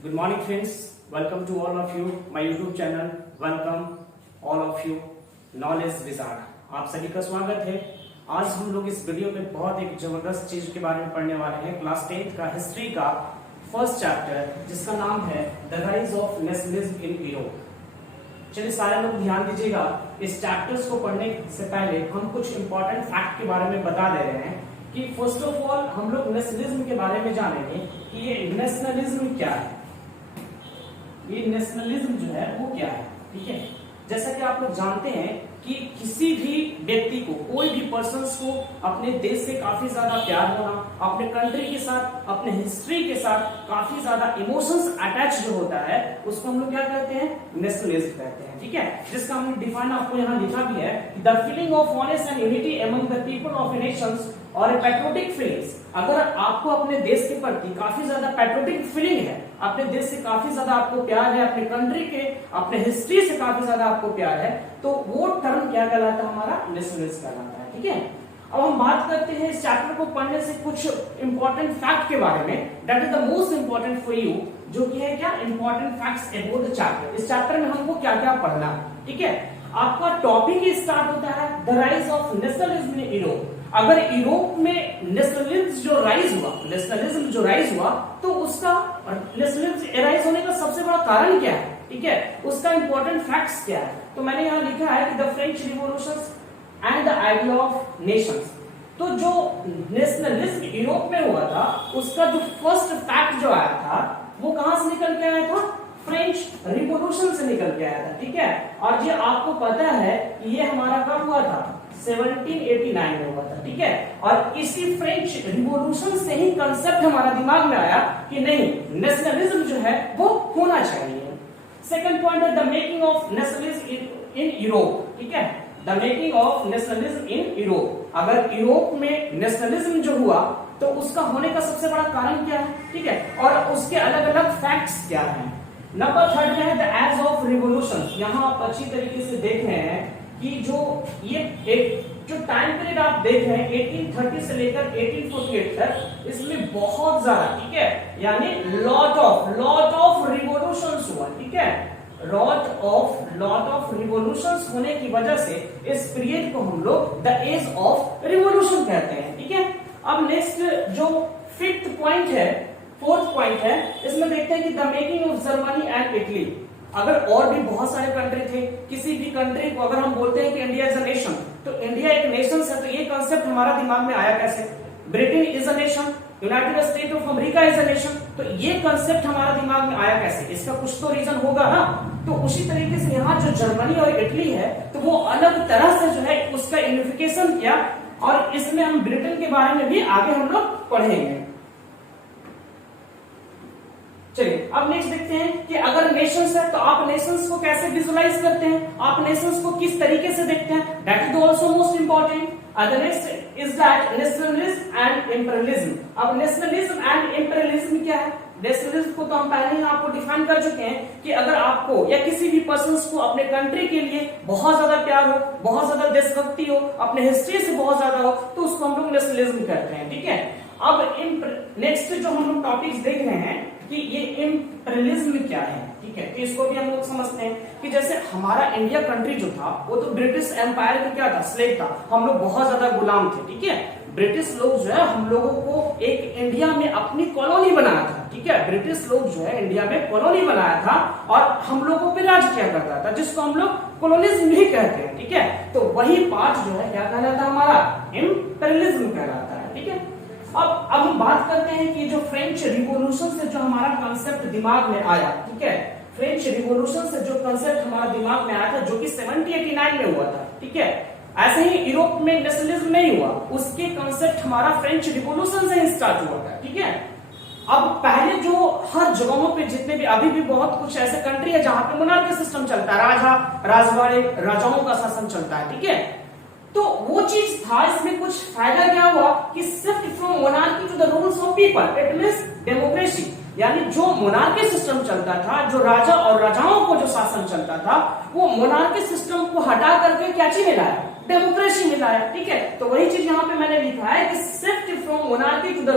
Good morning friends, welcome to all of you my YouTube channel. Welcome all of you Knowledge Wizard. आप सभी का स्वागत है। आज हम लोग इस वीडियो में बहुत एक जबरदस्त चीज के बारे में पढ़ने वाले हैं। क्लास 10th का हिस्ट्री का फर्स्ट चैप्टर जिसका नाम है the rise of nationalism in Europe. चलिए सारे लोग ध्यान दीजिएगा, इस चैप्टर्स को पढ़ने से पहले हम कुछ इंपॉर्टेंट फैक्ट के बारे में बता दे रहे हैं कि फर्स्ट ऑफ ऑल हम लोग नेशनलिज्म के बारे में जानेंगे कि ये नेशनलिज्म क्या है। ये नेशनलिज्म जो है वो क्या है, ठीक है। जैसा कि आप लोग जानते हैं कि किसी भी व्यक्ति को, कोई भी पर्सन्स को अपने देश से काफी ज्यादा प्यार होना, अपने कंट्री के साथ, अपने हिस्ट्री के साथ काफी ज्यादा इमोशंस अटैच जो होता है उसको हम लोग क्या कहते हैं, नेशनलिज्म कहते हैं, ठीक है। जिसका हमने डिफाइन आपको यहाँ लिखा भी है, the feeling of honest and unity among the people of A Nations और पैट्रियोटिक फीलिंग्स। अगर आपको अपने देश के प्रति काफी ज्यादा पैट्रियोटिक फीलिंग है, अपने देश से काफी ज्यादा आपको प्यार है, अपने कंट्री के, अपने हिस्ट्री से काफी ज्यादा आपको प्यार है, तो वो टर्म क्या कहलाता है, हमारा नेशनलिज्म कहलाता है, ठीक है। अब हम बात करते हैं इस चैप्टर को पढ़ने से कुछ इंपॉर्टेंट फैक्ट के बारे में, that is the most important for you, जो कि है क्या, important facts about the chapter. इस चैप्टर में हमको क्या क्या पढ़ना, ठीक है। आपका टॉपिक ही स्टार्ट होता है the rise of nationalism in Europe. अगर यूरोप में नेशनलिज्म जो राइज हुआ तो उसका नेशनलिज्म राइज होने का सबसे बड़ा कारण क्या है, ठीक है, उसका इंपॉर्टेंट फैक्ट्स क्या है। तो मैंने यहाँ लिखा है कि the French revolution and the idea of Nations. तो जो नेशनलिज्म यूरोप में हुआ था उसका जो फर्स्ट फैक्ट जो आया था वो कहां से निकल के आया था, फ्रेंच रिवॉल्यूशन से निकल के आया था, ठीक है। और ये आपको पता है कि ये हमारा कब हुआ था, 1789 में हुआ था, ठीक है। और इसी फ्रेंच रिवॉल्यूशन से ही कंसेप्ट हमारा दिमाग में आया कि नहीं, नेशनलिज्म जो है वो होना चाहिए। सेकंड पॉइंट है the making of nationalism in Europe, ठीक है, the making of nationalism in Europe. अगर यूरोप में नेशनलिज्म जो हुआ तो उसका होने का सबसे बड़ा कारण क्या है, ठीक है, और उसके अलग अलग फैक्ट्स क्या हैं। नंबर थर्ड में है द एज ऑफ रिवॉल्यूशन। यहाँ आप अच्छी तरीके से देख रहे हैं कि जो ये एक जो टाइम पीरियड आप देख रहे हैं 1830 से लेकर 1848 तक, इसमें बहुत ज्यादा, ठीक है, यानी लॉट ऑफ रिवॉल्यूशंस हुआ, ठीक है। लॉट ऑफ रिवॉल्यूशंस होने की वजह से इस पीरियड को हम लोग द एज ऑफ रिवॉल्यूशन कहते हैं, ठीक है। अब नेक्स्ट जो फिफ्थ पॉइंट है, फोर्थ पॉइंट है, इसमें देखते हैं कि the making of Germany and Italy. अगर और भी बहुत सारे कंट्री थे, किसी भी कंट्री को अगर हम बोलते हैं कि इंडिया इज अ नेशन, तो इंडिया एक नेशन है, तो ये कंसेप्ट हमारा दिमाग में आया कैसे, Britain is a nation, United state of America is a nation, तो ये कंसेप्ट हमारा दिमाग में आया कैसे, इसका कुछ तो रीजन होगा ना। तो उसी तरीके से यहाँ जो जर्मनी और इटली है तो वो अलग तरह से जो है उसका यूनिफिकेशन किया, और इसमें हम ब्रिटेन के बारे में भी आगे हम लोग पढ़ेंगे। चलिए अब नेक्स्ट देखते हैं कि अगर नेशंस है तो आप नेशंस को कैसे विजुलाइज करते हैं, आप नेशंस को किस तरीके से देखते हैं, that is also most important. The next is that nationalism and imperialism. अब नेशनलिज्म एंड इंपीरियलिज्म क्या है, नेशनलिज्म को तो हम पहले ही आपको डिफाइन कर चुके हैं कि अगर आपको या किसी भी पर्सन को अपने कंट्री के लिए बहुत ज्यादा प्यार हो, बहुत ज्यादा देशभक्ति हो, अपने हिस्ट्री से बहुत ज्यादा हो, तो उसको हम लोग नेशनलिज्म कहते हैं, ठीक है। अब नेक्स्ट जो हम लोग टॉपिक्स देख रहे हैं कि ये इंपीरियलिज्म क्या है, ठीक है, तो इसको भी हम लोग समझते हैं कि जैसे हमारा इंडिया कंट्री जो था वो तो ब्रिटिश एम्पायर का क्या था, स्लेव था, हम लोग बहुत ज्यादा गुलाम थे, ठीक है। ब्रिटिश लोग जो है हम लोगों को एक इंडिया में अपनी कॉलोनी बनाया था, ठीक है, ब्रिटिश लोग जो है इंडिया में कॉलोनी बनाया था और हम लोगों पे राज किया करता था, जिसको हम लोग कॉलोनिज्म ही कहते हैं, ठीक है। तो वही पार्ट जो है क्या कहलाता है, हमारा इंपीरियलिज्म कहलाता है, ठीक है। अब हम बात करते हैं कि जो फ्रेंच रिवॉल्यूशन से जो हमारा कंसेप्ट दिमाग में आया, ठीक है, फ्रेंच रिवॉल्यूशन से जो कंसेप्ट हमारा दिमाग में आया था जो कि 1789 में हुआ था, ठीक है। ऐसे ही यूरोप में नेशनलिज्म नहीं हुआ, उसके कंसेप्ट हमारा फ्रेंच रिवॉल्यूशन से ही स्टार्ट हुआ था, ठीक है। अब पहले जो हर जगहों पे जितने भी, अभी भी बहुत कुछ ऐसे कंट्री है जहां पे मोनार्की सिस्टम चलता है, राजा राजवाड़े राजाओं का शासन चलता है, ठीक है। तो वो चीज था, इसमें कुछ फायदा क्या हुआ कि shift from monarchy to the rules of people, it means democracy, यानी जो मोनार्की सिस्टम चलता था, जो राजा और राजाओं को जो शासन चलता था, वो मोनार्की सिस्टम को हटा करके क्या चीज मिलाया, डेमोक्रेसी मिलाया, ठीक है। तो वही चीज यहाँ पे मैंने लिखा है कि shift from monarchy to the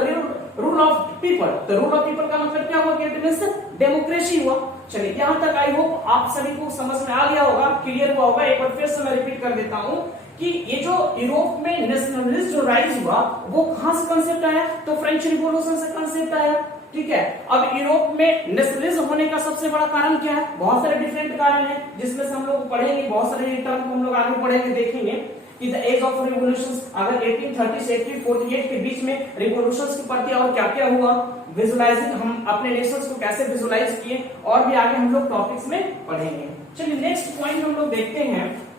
rule of people. The rule of people का मतलब क्या हुआ कि इट मींस डेमोक्रेसी हुआ। चलिए यहां तक आई होप आप सभी को समझ में आ गया होगा, क्लियर हुआ होगा। एक बार फिर से मैं रिपीट कर देता हूं कि ये जो यूरोप में नेशनलिज्म जो राइज हुआ वो कहां से कंसेप्ट आया, तो फ्रेंच रिवॉल्यूशन से कंसेप्ट आया। ठीक है, अब यूरोप में नेशनलिज्म होने का सबसे बड़ा कारण क्या है, बहुत सारे डिफरेंट कारण है जिसमें से हम लोग पढ़ेंगे, बहुत सारे टर्म को हम लोग आगे पढ़ेंगे, देखेंगे कि द एज ऑफ रिवॉल्यूशंस, अगर 1830 से 1848 के बीच में रिवॉल्यूशंस की प्रक्रिया और क्या क्या हुआ, विजुअलाइजिंग, हम अपने नेशंस को कैसे विजुअलाइज किए, और भी आगे हम लोग टॉपिक्स में पढ़ेंगे। चलिए नेक्स्ट पॉइंट हम लोग देखते हैं,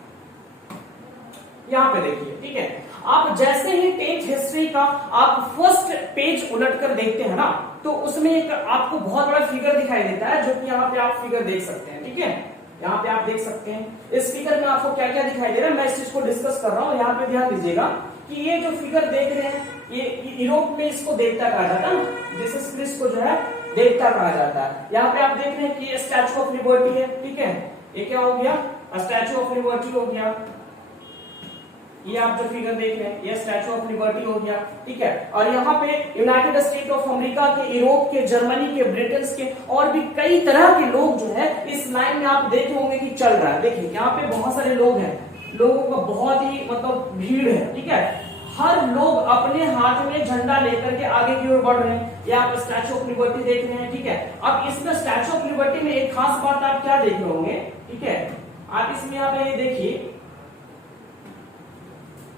यहाँ पे देखिए। ठीक है, आप जैसे ही 10th हिस्ट्री का आप फर्स्ट पेज उलट कर देखते हैं ना, तो उसमें एक आपको बहुत बड़ा फिगर दिखाई देता है, जो कि यहाँ पे आप फिगर देख सकते हैं। ठीक है, यहाँ पे आप देख सकते हैं इस फिगर में आपको क्या क्या दिखाई दे रहा है, मैं इस चीज को डिस्कस कर रहा हूँ। यहाँ पे ध्यान दीजिएगा कि ये जो फिगर देख रहे हैं, ये यूरोप में इसको देवता कहा जाता है, जीसस क्राइस्ट को जो है देवता कहा जाता है। यहाँ पे आप देख रहे हैं कि ये स्टैचू ऑफ लिबर्टी है। ठीक है, ये क्या हो गया, स्टैचू ऑफ लिबर्टी हो गया। ये आप जो फिगर देख रहे हैं ये स्टैचू ऑफ लिबर्टी हो गया। ठीक है, और यहाँ पे यूनाइटेड स्टेट ऑफ अमेरिका के, यूरोप के, जर्मनी के, ब्रिटेन के और भी कई तरह के लोग जो है इस लाइन में आप देखे होंगे कि चल रहा है। देखिए यहाँ पे बहुत सारे लोग हैं, लोगों का बहुत ही मतलब भीड़ है। ठीक है, हर लोग अपने हाथ में झंडा लेकर के आगे की ओर बढ़ रहे हैं। ये आप स्टैचू ऑफ लिबर्टी देख रहे हैं। ठीक है, अब इसमें स्टैचू ऑफ लिबर्टी में एक खास बात आप क्या देख रहे होंगे, ठीक है, आप इसमें आप ये देखिए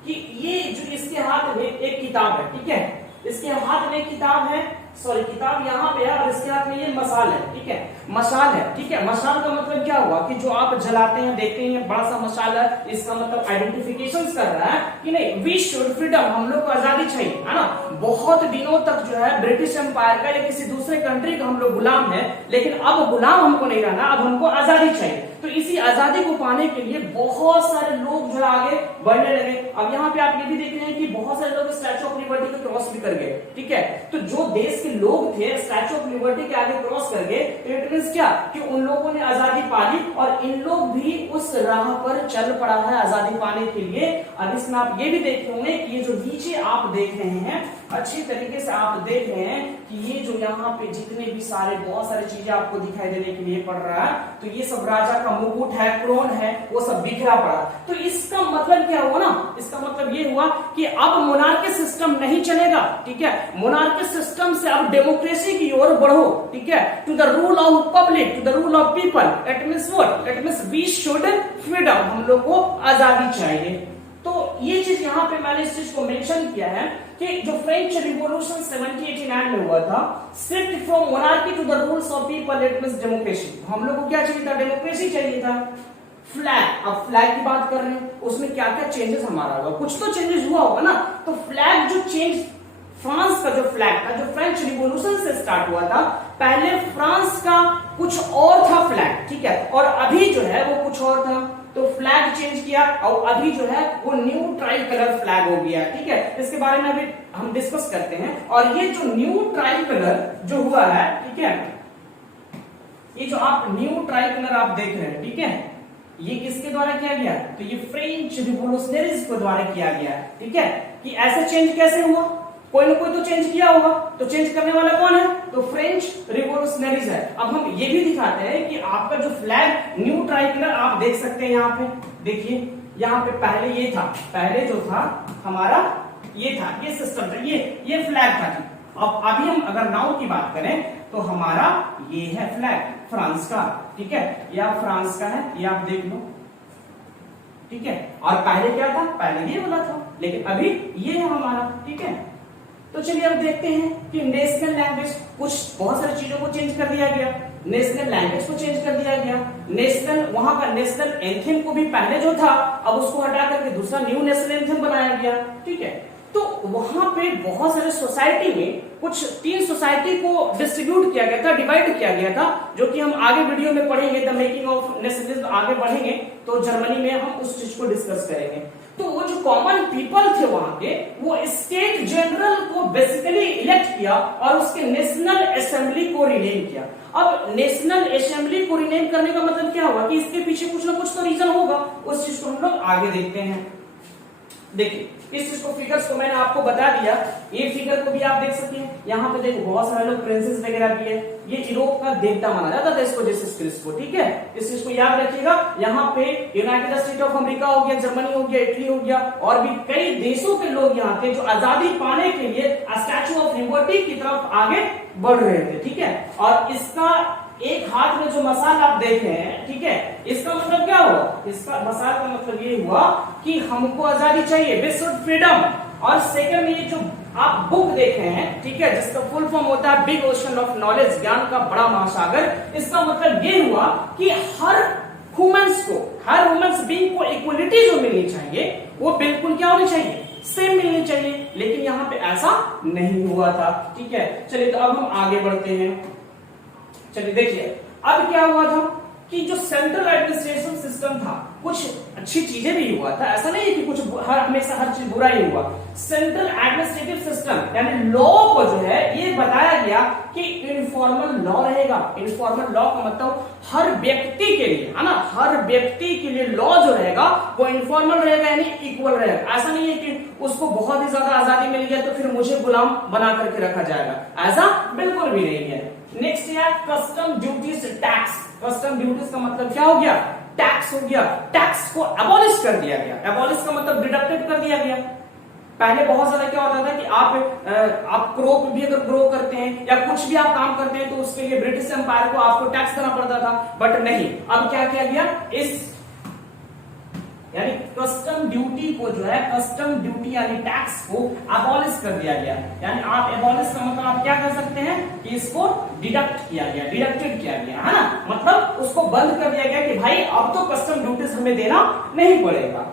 कि ये जो इसके हाथ में एक किताब है। ठीक है, इसके हाथ में किताब है, सॉरी किताब यहाँ पे है, और इसके हाथ में ये मशाल है। ठीक है, मशाल है। ठीक है, मशाल का मतलब क्या हुआ कि जो आप जलाते हैं, देखते हैं बड़ा सा मशाल है, इसका मतलब आइडेंटिफिकेशन कर रहा है कि नहीं, वी शुड फ्रीडम, हम लोग को आजादी चाहिए, है ना। बहुत दिनों तक जो है ब्रिटिश एम्पायर का या किसी दूसरे कंट्री का हम लोग गुलाम है, लेकिन अब गुलाम हमको नहीं रहना, अब हमको आजादी चाहिए। तो इसी आजादी को पाने के लिए बहुत सारे लोग जो है आगे बढ़ने लगे। अब यहाँ पे आप ये भी देख रहे हैं कि बहुत सारे लोग स्टैचू ऑफ लिबर्टी को क्रॉस भी कर गए। ठीक है, तो जो देश के लोग थे स्टैचू ऑफ लिबर्टी के आगे क्रॉस कर गए, तो इट मींस क्या कि उन लोगों ने आजादी पा ली, और इन लोग भी उस राह पर चल पड़ा है आजादी पाने के लिए। अब इसमें आप ये भी देख होंगे कि ये जो नीचे आप देख रहे हैं, अच्छी तरीके से आप देख रहे हैं कि ये जो यहाँ पे जितने भी सारे बहुत सारी चीजें आपको दिखाई देने के लिए पड़ रहा है, तो ये सब राजा का मुकुट है, क्रोन है, वो सब बिखरा पड़ा। तो इसका मतलब क्या हुआ ना, इसका मतलब ये हुआ कि अब मोनार्की सिस्टम नहीं चलेगा। ठीक है, मोनार्की सिस्टम से अब डेमोक्रेसी की ओर बढ़ो। ठीक है, to the rule of public, to the rule of people. It means what, it means we should freedom, हम लोग को आजादी चाहिए। तो ये चीज यहाँ पे मैंने इस चीज को मेंशन किया है कि जो फ्रेंच रिवॉल्यूशन 1789 में हुआ था, shift from monarchy to the rules of people, it means democracy. हम लोग को क्या चाहिए था, डेमोक्रेसी चाहिए था। फ्लैग, अब फ्लैग की बात कर रहे हैं, उसमें क्या क्या चेंजेस हमारा हुआ, कुछ तो चेंजेस हुआ होगा ना। तो फ्लैग जो चेंज, फ्रांस का जो फ्लैग था, जो फ्रेंच रिवॉल्यूशन से स्टार्ट हुआ था, पहले फ्रांस का कुछ और था फ्लैग। ठीक है, और अभी जो है वो कुछ और था, तो फ्लैग चेंज किया, और अभी जो है वो न्यू ट्राई कलर फ्लैग हो गया। ठीक है, इसके बारे में अभी हम डिस्कस करते हैं। और ये जो न्यू ट्राई कलर जो हुआ है, ठीक है, ये जो आप न्यू ट्राई कलर आप देख रहे हैं, ठीक है, ये किसके द्वारा किया गया, तो ये फ्रेंच रिवॉल्यूशनरीज के द्वारा किया गया। ठीक है, कि ऐसे चेंज कैसे हुआ, कोई ना कोई तो चेंज किया होगा, तो चेंज करने वाला कौन है, तो फ्रेंच रिवॉल्यूशनरीज है। अब हम ये भी दिखाते हैं कि आपका जो फ्लैग न्यू ट्राई कलर आप देख सकते हैं, यहाँ पे देखिए, यहाँ पे पहले ये था, पहले जो था हमारा ये था, ये सिस्टम था, ये फ्लैग था। अब अभी हम अगर नाउ की बात करें तो हमारा ये है फ्लैग फ्रांस का। ठीक है, ये आप फ्रांस का है, ये आप देख लो। ठीक है, और पहले क्या था, पहले ये वाला था, लेकिन अभी ये है हमारा। ठीक है, तो चलिए अब देखते हैं कि नेशनल लैंग्वेज, कुछ बहुत सारी चीजों को चेंज कर दिया गया। नेशनल लैंग्वेज को चेंज कर दिया गया, नेशनल, वहां का नेशनल एंथेम को भी पहले जो था अब उसको हटा करके दूसरा न्यू नेशनल एंथेम बनाया गया। ठीक है, तो वहां पे बहुत सारे सोसाइटी में कुछ 3 सोसाइटी को डिस्ट्रीब्यूट किया गया था, डिवाइड किया गया था, जो कि हम आगे वीडियो में पढ़ेंगे, द मेकिंग ऑफ नेशनलिज्म आगे बढ़ेंगे तो जर्मनी में हम उस चीज को डिस्कस करेंगे। तो वो जो कॉमन पीपल थे वहां के, वो स्टेट जनरल को बेसिकली इलेक्ट किया और उसके नेशनल असेंबली को रिनेम किया। अब नेशनल असेंबली को रिनेम करने का मतलब क्या हुआ कि इसके पीछे कुछ ना कुछ तो रीजन होगा, उस चीज को हम लोग आगे देखते हैं। देखिए, इस चीज को, फिगर्स को मैंने आपको बता दिया, ये फिगर को भी आप देख सकते हैं, यहाँ पे देखो बहुत सारे लोग प्रिंसेस वगैरह भी है। ये यूरोप का देवता माना जाता था इसको, जीसस क्रिस्ट को, ठीक है। इस चीज को याद रखिएगा। यहाँ पे यूनाइटेड स्टेट ऑफ अमेरिका हो गया, जर्मनी हो गया, इटली हो गया, और भी कई देशों के लोग यहाँ थे जो आजादी पाने के लिए स्टैचू ऑफ लिबर्टी की तरफ आगे बढ़ रहे थे, ठीक है। और इसका एक हाथ में जो मसाल आप देख रहे हैं, ठीक है, इसका मतलब क्या हुआ? इसका मसाल का मतलब ये हुआ कि हमको आजादी चाहिए, विश्व फ्रीडम। और सेकंड, ये जो आप बुक देख रहे हैं, ठीक है, जिसका फुल फॉर्म होता है बिग ओशन ऑफ नॉलेज, ज्ञान का बड़ा महासागर। इसका मतलब ये हुआ कि हर ह्यूमंस को, हर ह्यूमंस बीइंग को इक्वलिटी जो मिलनी चाहिए वो बिल्कुल क्या होनी चाहिए? सेम मिलनी चाहिए। लेकिन यहाँ पे ऐसा नहीं हुआ था, ठीक है। चलिए तो अब हम आगे बढ़ते हैं। चलिए देखिए अब क्या हुआ था कि जो सेंट्रल एडमिनिस्ट्रेशन सिस्टम था, कुछ अच्छी चीजें भी हुआ था, ऐसा नहीं है कि कुछ हमेशा हर चीज बुरा ही हुआ। सेंट्रल एडमिनिस्ट्रेटिव सिस्टम यानी लॉ को जो है ये बताया गया कि इनफॉर्मल लॉ रहेगा। इनफॉर्मल लॉ का मतलब हर व्यक्ति के लिए, है ना, हर व्यक्ति के लिए लॉ जो रहेगा वो इनफॉर्मल रहेगा, यानी इक्वल रहेगा। ऐसा नहीं है कि उसको बहुत ही ज्यादा आजादी मिल गया तो फिर मुझे गुलाम बना करके रखा जाएगा, ऐसा बिल्कुल भी नहीं है। नेक्स्ट है custom duties tax. Custom duties का मतलब क्या हो गया? टैक्स हो गया। टैक्स को अबॉलिश कर दिया गया। अबॉलिश का मतलब डिडक्टेड कर दिया गया। पहले बहुत ज्यादा क्या होता था कि आप क्रॉप भी अगर ग्रो करते हैं या कुछ भी आप काम करते हैं तो उसके लिए ब्रिटिश एम्पायर को आपको टैक्स देना पड़ता था, बट नहीं, अब क्या किया गया? इस यानी कस्टम ड्यूटी को जो है, कस्टम ड्यूटी यानी टैक्स को अबॉलिश कर दिया गया। यानी आप अबॉलिश का मतलब आप क्या कर सकते हैं कि इसको डिडक्ट किया गया, डिडक्टेड किया गया, है ना, मतलब उसको बंद कर दिया गया कि भाई अब तो कस्टम ड्यूटीज हमें देना नहीं पड़ेगा।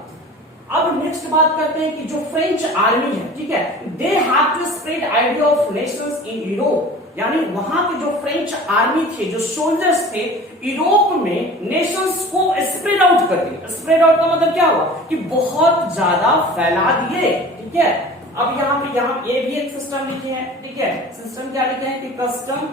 अब नेक्स्ट बात करते हैं कि जो फ्रेंच आर्मी है, ठीक है, they have to spread idea of nations in Europe. यानी वहां के जो फ्रेंच आर्मी थे, जो सोल्जर्स थे, यूरोप में नेशंस को स्प्रेड आउट कर दिया। स्प्रेड आउट का मतलब क्या हुआ कि बहुत ज्यादा फैला दिए, ठीक है। अब यहाँ ये भी एक सिस्टम लिखे हैं, ठीक है। सिस्टम क्या लिखे हैं कि कस्टम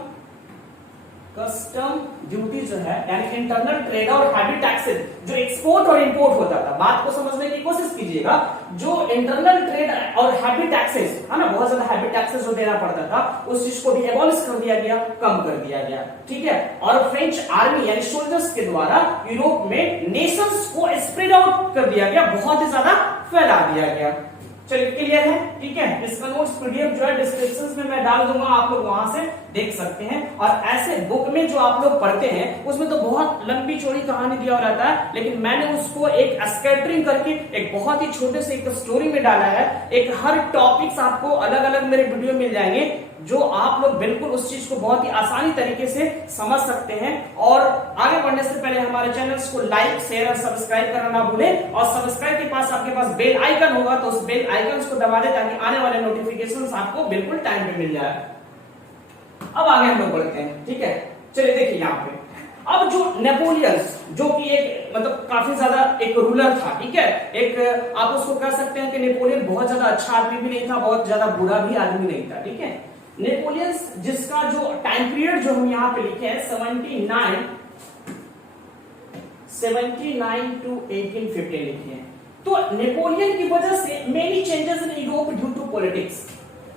ड्यूटी जो है यानी इंटरनल ट्रेड और हैवी टैक्सेस, जो एक्सपोर्ट और इंपोर्ट होता था, बात को समझने की कोशिश कीजिएगा। जो इंटरनल ट्रेड और हैवी टैक्सेस है ना, बहुत ज्यादा हैवी टैक्सेस जो देना पड़ता था, उस चीज को भी एबॉलिश कर दिया गया, कम कर दिया गया, ठीक है। और फ्रेंच आर्मी यानी सोल्जर्स के द्वारा यूरोप में नेशंस को स्प्रेड आउट कर दिया गया, बहुत ही ज्यादा फैला दिया गया। चलिए क्लियर है, ठीक है। इसका नोट्स पीडीएफ जो है डिस्क्रिप्शन में मैं डाल दूंगा, आप लोग वहां से देख सकते हैं। और ऐसे बुक में जो आप लोग पढ़ते हैं उसमें तो बहुत लंबी चौड़ी कहानी दिया रहता है, लेकिन मैंने उसको एक स्कैटरिंग करके एक बहुत ही छोटे से एक स्टोरी में डाला है। एक हर टॉपिक्स आपको अलग अलग मेरे वीडियो मिल जाएंगे, जो आप लोग बिल्कुल उस चीज को बहुत ही आसानी तरीके से समझ सकते हैं। और आगे बढ़ने से पहले हमारे चैनल्स को लाइक, शेयर और सब्सक्राइब करना ना भूलें। और सब्सक्राइब के पास आपके पास बेल आइकन होगा तो उस बेल आइकन को दबा दें ताकि आने वाले नोटिफिकेशंस आपको बिल्कुल टाइम पे मिल जाए। अब आगे हम लोग बढ़ते हैं, ठीक है। चलिए देखिए यहाँ पे अब जो नेपोलियंस, जो कि एक मतलब काफी ज्यादा एक रूलर था, ठीक है, एक आप उसको कह सकते हैं कि नेपोलियन बहुत ज्यादा अच्छा आदमी भी नहीं था, बहुत ज्यादा बुरा भी आदमी नहीं था, ठीक है। नेपोलियंस जिसका जो टाइम पीरियड जो हम यहाँ पे लिखे हैं 79 टू 1815 लिखे हैं। तो नेपोलियन की वजह से many changes in Europe due to politics,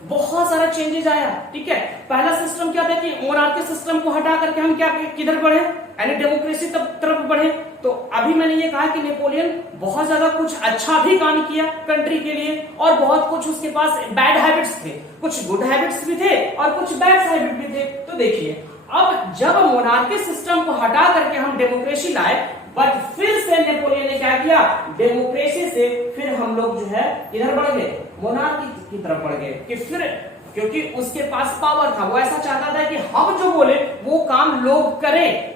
बहुत सारा चेंजेस आया, ठीक है। पहला सिस्टम क्या था कि मोनार्की सिस्टम को हटा करके हम क्या किधर बढ़े, यानी डेमोक्रेसी तरफ बढ़े। तो अभी मैंने ये कहा कि नेपोलियन बहुत ज्यादा कुछ अच्छा भी काम किया कंट्री के लिए, और बहुत कुछ उसके पास बैड हैबिट्स थे, कुछ गुड हैबिट्स भी थे और कुछ बैड हैबिट भी थे। तो देखिए अब जब मोनार्की सिस्टम को हटा करके हम डेमोक्रेसी लाए, बट फिर से नेपोलियन ने क्या किया, डेमोक्रेसी से फिर हम लोग जो है इधर बढ़ गए, मोनार्की की तरफ बढ़ गए। कि फिर क्योंकि उसके पास पावर था, वो ऐसा चाहता था कि हम जो बोले वो काम लोग करें।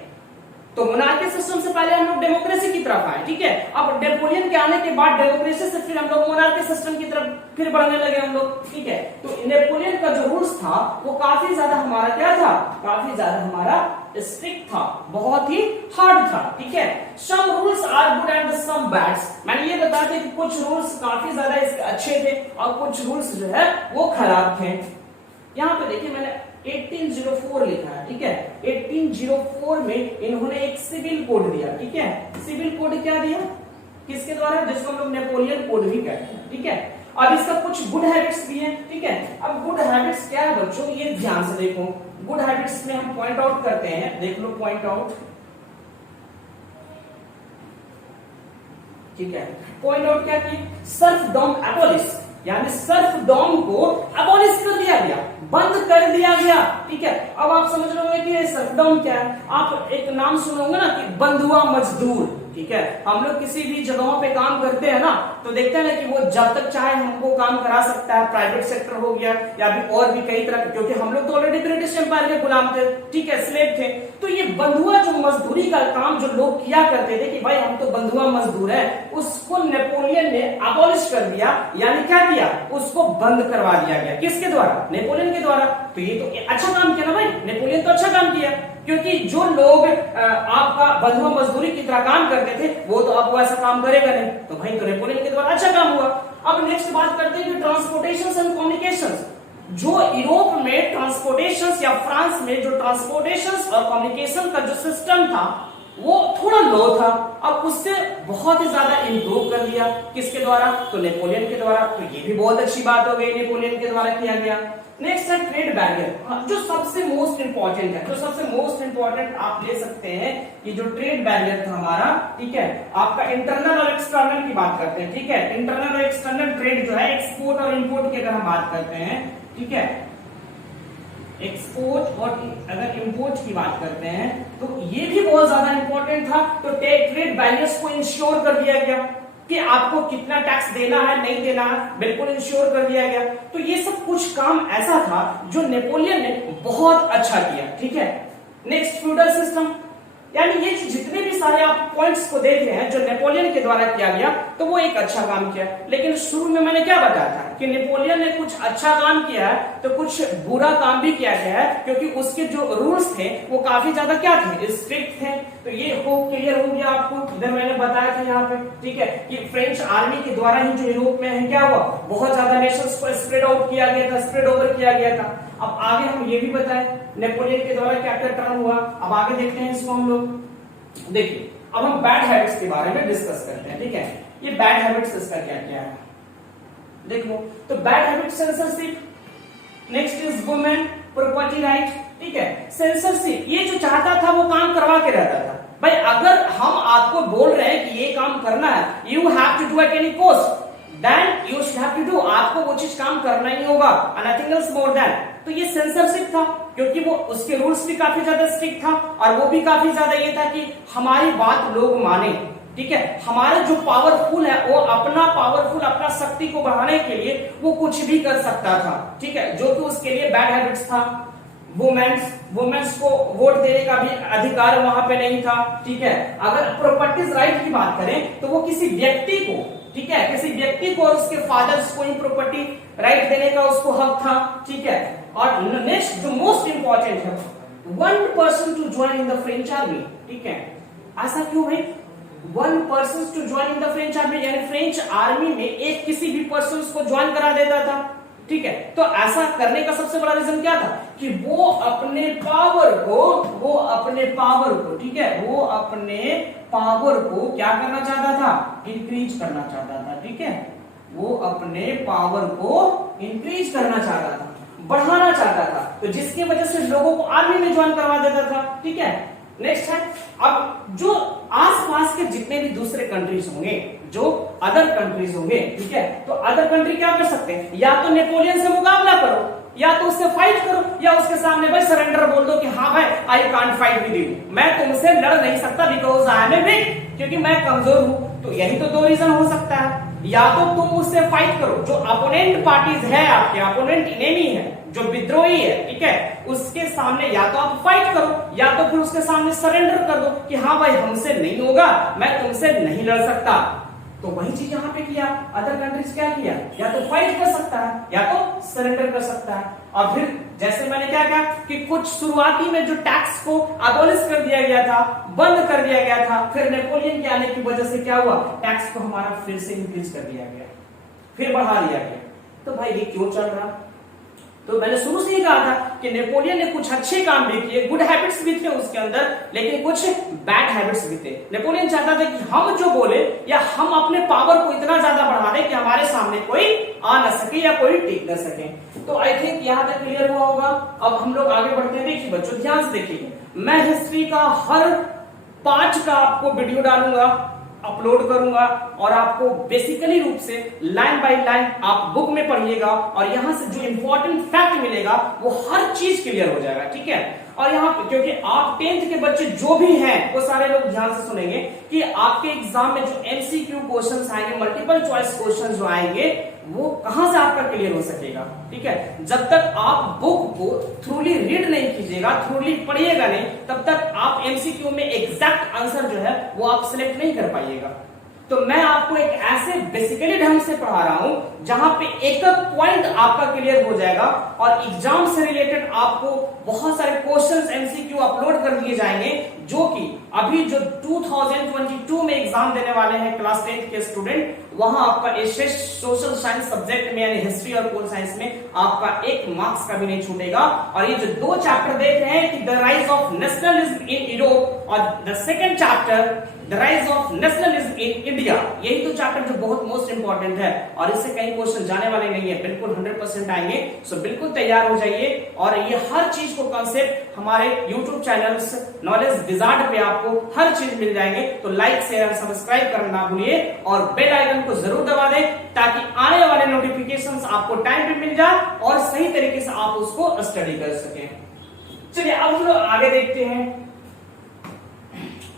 तो मोनार्की सिस्टम से पहले हम लोग डेमोक्रेसी की तरफ आए, ठीक है। अब नेपोलियन के आने के बाद डेमोक्रेसी से फिर हम लोग मोनार्की सिस्टम की तरफ फिर बढ़ने लगे हम लोग, ठीक है। तो नेपोलियन का जो रूल्स था वो काफी ज्यादा हमारा क्या था, काफी ज्यादा हमारा स्ट्रिक्ट था, बहुत ही हार्ड था, ठीक है। Some rules are good and some bad. मैंने ये बताया था कि कुछ रूल्स काफी ज्यादा इसके अच्छे थे और कुछ रूल्स जो है वो खराब थे। यहाँ पे देखिए मैंने 1804 लिखा है, ठीक है। 1804 में इन्होंने एक सिविल कोड दिया, ठीक है। सिविल कोड क्या दिया, किसके द्वारा, जिसको हम लोग नेपोलियन कोड भी कहते हैं, ठीक है। अब इसका कुछ गुड हैबिट्स भी है, ठीक है। अब गुड हैबिट्स क्या है बच्चों, ये ध्यान से देखो। गुड हैबिट्स में हम पॉइंट आउट करते हैं, देख लो पॉइंट आउट, ठीक है। पॉइंट आउट क्या की, सर्फडॉम एबॉलिश, यानी सर्फडॉम को एबॉलिश कर दिया गया, बंद कर दिया गया, ठीक है। अब आप समझ रहे होंगे कि सर्फडॉम क्या है। आप एक नाम सुनोगे ना कि बंधुआ मजदूर, ठीक है। हम लोग किसी भी जगहों पे काम करते हैं ना, तो देखते हैं ना कि वो जब तक चाहे हमको काम करा सकता है, प्राइवेट सेक्टर हो गया या भी और भी कई तरह, क्योंकि हम लोग तो ऑलरेडी ब्रिटिश एम्पायर के गुलाम थे, ठीक है, स्लेव थे। तो ये बंधुआ जो मजदूरी का काम जो लोग किया करते थे कि भाई हम तो बंधुआ मजदूर है, उसको नेपोलियन ने अबॉलिश कर दिया, यानी क्या किया, उसको बंद करवा दिया गया। किसके द्वारा, नेपोलियन के द्वारा। तो ये तो अच्छा काम किया ना भाई, नेपोलियन तो अच्छा काम किया, क्योंकि जो लोग आपका बंधुआ मजदूरी की तरह काम करते थे वो तो अब ऐसा काम करेगा नहीं, तो भाई तो नेपोलियन के द्वारा अच्छा काम हुआ। अब नेक्स्ट बात करते हैं कि ट्रांसपोर्टेशन एंड कम्युनिकेशन। जो यूरोप में ट्रांसपोर्टेशन या फ्रांस में जो ट्रांसपोर्टेशन और कम्युनिकेशन का जो सिस्टम था वो थोड़ा लो था, अब उससे बहुत ही ज्यादा इंप्रूव कर दिया। किसके द्वारा, तो नेपोलियन के द्वारा। तो ये भी बहुत अच्छी बात हो गई, नेपोलियन के द्वारा किया गया। नेक्स्ट है ट्रेड बैरियर, जो सबसे मोस्ट इंपॉर्टेंट है, जो सबसे मोस्ट इंपॉर्टेंट आप ले सकते हैं कि जो ट्रेड बैरियर था हमारा, ठीक है, आपका इंटरनल और एक्सटर्नल की बात करते हैं, ठीक है। इंटरनल और एक्सटर्नल ट्रेड जो है, एक्सपोर्ट और इंपोर्ट की अगर हम बात करते हैं, ठीक है, एक्सपोर्ट और अगर इंपोर्ट की बात करते हैं तो ये भी बहुत ज्यादा इंपॉर्टेंट था। तो ट्रेड बैरियर्स को इंश्योर कर दिया गया कि आपको कितना टैक्स देना है, नहीं देना है, बिल्कुल इंश्योर कर दिया गया। तो ये सब कुछ काम ऐसा था जो नेपोलियन ने बहुत अच्छा किया, ठीक है। नेक्स्ट फ्यूडल सिस्टम, यानी ये जितने भी सारे आप पॉइंट्स को देख रहे हैं जो नेपोलियन के द्वारा किया गया, तो वो एक अच्छा काम किया। लेकिन शुरू में मैंने क्या बताया था कि नेपोलियन ने कुछ अच्छा काम किया है तो कुछ बुरा काम भी किया गया है, क्योंकि उसके जो रूल्स थे वो काफी ज्यादा क्या थे, स्ट्रिक्ट थे। तो ये क्लियर हो गया आपको, इधर मैंने बताया था यहाँ पे, ठीक है, कि फ्रेंच आर्मी के द्वारा ही जो यूरोप में है क्या हुआ, बहुत ज्यादा नेशंस को स्प्रेड आउट किया गया था, स्प्रेड ओवर किया गया था। अब आगे हम ये भी बताएं नेपोलियन के द्वारा क्या क्या टर्म हुआ, अब आगे देखते हैं इसको हम लोग। देखिए अब हम बैड हैबिट्स के बारे में डिस्कस करते हैं, ठीक है। ये बैड हैबिट्स इसका क्या क्या है देखो। तो bad habit censorship, next is women property right, ठीक है। सेंसरशिप, ये जो चाहता था वो काम करवा के रहता था। भाई अगर हम आपको बोल रहे हैं कि ये काम करना है, you have to do at any cost, then you should have to do, आपको वो चीज काम करना ही होगा, नथिंग एल्स मोर देन। तो ये सेंसरशिप था, क्योंकि वो उसके रूल्स भी काफी ज्यादा स्ट्रिक्ट था, और वो भी काफी ज्यादा ये था कि हमारी बात लोग माने, ठीक है। हमारे जो पावरफुल है वो अपना पावरफुल, अपना शक्ति को बढ़ाने के लिए वो कुछ भी कर सकता था, ठीक है, जो कि उसके लिए बैड हैबिट्स था। वुमेन्स को वोट देने का भी अधिकार वहां पे नहीं था, ठीक है। अगर प्रॉपर्टीज राइट की बात करें तो वो किसी व्यक्ति को, ठीक है, किसी व्यक्ति को और उसके फादर्स को ही प्रॉपर्टी राइट देने का उसको हक था, ठीक है। और नेक्स्ट जो मोस्ट इंपॉर्टेंट है, 1 person to join in the French army, ठीक है। ऐसा क्यों भाई, 1 person to join in the French army, यानी फ्रेंच आर्मी में एक किसी भी पर्सन को ज्वाइन करा देता था, ठीक है। तो ऐसा करने का सबसे बड़ा रीजन क्या था कि वो अपने पावर को, ठीक है, वो अपने पावर को क्या करना चाहता था, इंक्रीज करना चाहता था, ठीक है। वो अपने पावर को इंक्रीज करना चाहता था, बढ़ाना चाहता था, तो जिसकी वजह से लोगों को आर्मी में ज्वाइन करवा देता था, ठीक है। नेक्स्ट है, अब जो आसपास के जितने भी दूसरे कंट्रीज होंगे, जो अदर कंट्रीज होंगे, ठीक है, तो अदर कंट्री क्या कर सकते हैं, या तो नेपोलियन से मुकाबला करो, या तो उससे फाइट करो, या उसके सामने भाई सरेंडर बोल दो कि हाँ भाई I can't fight with you, मैं तुमसे लड़ नहीं सकता because I am a weak, क्योंकि मैं कमजोर हूं। तो यही तो 2 रीजन हो सकता है, या तो तुम उससे फाइट करो, जो अपोनेंट पार्टीज है, आपके अपोनेंट इनेमी है, जो विद्रोही है, ठीक है, उसके सामने या तो आप फाइट करो, या तो फिर उसके सामने सरेंडर कर दो कि हाँ भाई हमसे नहीं होगा, मैं तुमसे नहीं लड़ सकता। तो वही चीज यहां पे किया। अदर कंट्रीज क्या किया, या तो फाइट कर सकता है या तो सरेंडर कर सकता है। और फिर जैसे मैंने क्या कहा कि कुछ शुरुआती में जो टैक्स को अबॉलिश कर दिया गया था, बंद कर दिया गया था, फिर नेपोलियन के आने की वजह से क्या हुआ, टैक्स को हमारा फिर से इंक्रीज कर दिया गया, फिर बढ़ा दिया गया। तो भाई ये क्यों चल रहा, तो मैंने शुरू से ही कहा था कि नेपोलियन ने कुछ अच्छे काम भी किए, गुड हैबिट्स भी थे उसके अंदर, लेकिन कुछ बैड हैबिट्स भी थे। नेपोलियन चाहता था कि हम जो बोले या हम अपने पावर को इतना ज्यादा बढ़ा दें कि हमारे सामने कोई आ ना सके या कोई टिक न सके। तो आई थिंक यहां तक क्लियर हुआ होगा। अब हम लोग आगे बढ़ते हैं। देखिए बच्चों ध्यान से देखिए, मैं हिस्ट्री का हर पार्ट का आपको वीडियो डालूंगा, अपलोड करूंगा और आपको बेसिकली रूप से लाइन बाय लाइन आप बुक में पढ़िएगा और यहां से जो इंपॉर्टेंट फैक्ट मिलेगा वो हर चीज क्लियर हो जाएगा, ठीक है। और यहाँ पे क्योंकि आप 10th के बच्चे जो भी हैं वो सारे लोग ध्यान से सुनेंगे कि आपके एग्जाम में जो एमसीक्यू क्वेश्चंस आएंगे, मल्टीपल चॉइस क्वेश्चंस जो आएंगे वो कहां से आपका क्लियर हो सकेगा, ठीक है। जब तक आप बुक को थ्रूली रीड नहीं कीजिएगा, थ्रूली पढ़िएगा नहीं, तब तक आप एमसीक्यू में एग्जैक्ट आंसर जो है वो आप सिलेक्ट नहीं कर पाइएगा। तो मैं आपको एक ऐसे बेसिकली ढंग से पढ़ा रहा हूं जहां पे एक एक पॉइंट आपका क्लियर हो जाएगा और एग्जाम से रिलेटेड आपको बहुत सारे क्वेश्चंस एमसीक्यू अपलोड कर दिए जाएंगे, जो कि अभी जो 2022 में एग्जाम देने वाले हैं क्लास 10 के स्टूडेंट, वहां आपका एसएस सोशल साइंस सब्जेक्ट में यानी हिस्ट्री और पोल साइंस में आपका 1 मार्क्स का भी नहीं छूटेगा। और ये जो 2 चैप्टर देख रहे हैं कि the rise of nationalism in Europe और the second chapter the rise of nationalism in India, यही तो चैप्टर जो बहुत मोस्ट इंपॉर्टेंट है और इससे कई क्वेश्चन जाने वाले नहीं है, बिल्कुल 100% आएंगे। सो बिल्कुल तैयार हो जाइए और ये हर चीज को कॉन्सेप्ट हमारे यूट्यूब चैनल नॉलेज विजार्ड पे आपको हर चीज मिल जाएंगे। तो लाइक शेयर सब्सक्राइब करना ना भूलिए और बेल आइकन को जरूर दबा दें ताकि आने वाले नोटिफिकेशंस आपको टाइम पे मिल जाए और सही तरीके से आप उसको स्टडी कर सकें। चलिए अब हम लोग आगे देखते हैं।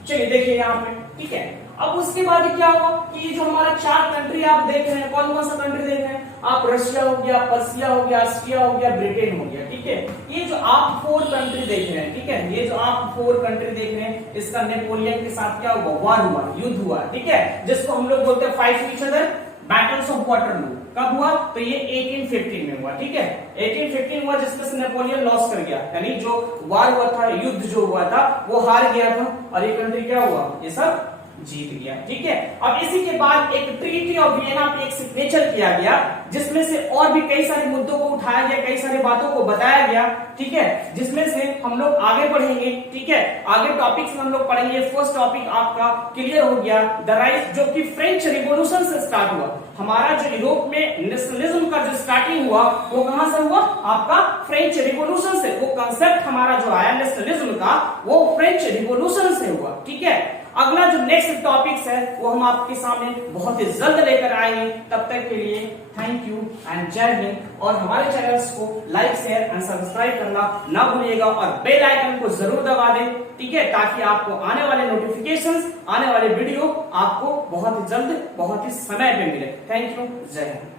चलिए देखिए यहाँ पे, ठीक है। अब उसके बाद क्या होगा कि ये जो हमारा 4 कंट्री आप देख रहे हैं, कौन कौन सा कंट्री देख रहे हैं आप? रशिया हो गया, पर्सिया हो गया, ऑस्ट्रिया हो गया, ब्रिटेन हो गया, ठीक है। ये जो आप 4 कंट्री देख रहे हैं, ठीक है, ये जो आप 4 कंट्री देख रहे हैं, इसका नेपोलियन के साथ क्या हुआ? वॉर हुआ, युद्ध हुआ, ठीक है, जिसको हम लोग बोलते हैं fight each other, battles of Waterloo. कब हुआ? तो ये 1815 में हुआ, ठीक है। 1815 हुआ जिसमें से नेपोलियन लॉस कर गया, यानी जो वार हुआ था, युद्ध जो हुआ था वो हार गया था और ये कंट्री क्या हुआ? ये सब जीत गया, ठीक है। अब इसी के बाद एक ट्रीटी ऑफ वियना पे एक सिग्नेचर किया गया जिसमें से और भी कई सारे मुद्दों को उठाया गया, कई सारी बातों को बताया गया, ठीक है, जिसमें से हम लोग आगे बढ़ेंगे, ठीक है। आगे टॉपिक्स में हम लोग पढ़ेंगे। फर्स्ट टॉपिक आपका क्लियर हो गया, द राइज, जो कि फ्रेंच रिवॉल्यूशन से स्टार्ट हुआ। हमारा जो यूरोप में नेशनलिज्म का जो स्टार्टिंग हुआ वो कहां से हुआ? आपका फ्रेंच रिवॉल्यूशन से। वो कंसेप्ट हमारा जो आया नेशनलिज्म का वो फ्रेंच रिवॉल्यूशन से हुआ, ठीक है। अगला जो नेक्स्ट टॉपिक्स है वो हम आपके सामने बहुत ही जल्द लेकर आएंगे। तब तक के लिए थैंक यू एंड जय हिंद। और हमारे चैनल्स को लाइक शेयर एंड सब्सक्राइब करना ना भूलिएगा और बेल आइकन को जरूर दबा दें, ठीक है, ताकि आपको आने वाले नोटिफिकेशंस, आने वाले वीडियो आपको बहुत ही जल्द, बहुत ही समय पे मिले। थैंक यू, जय हिंद।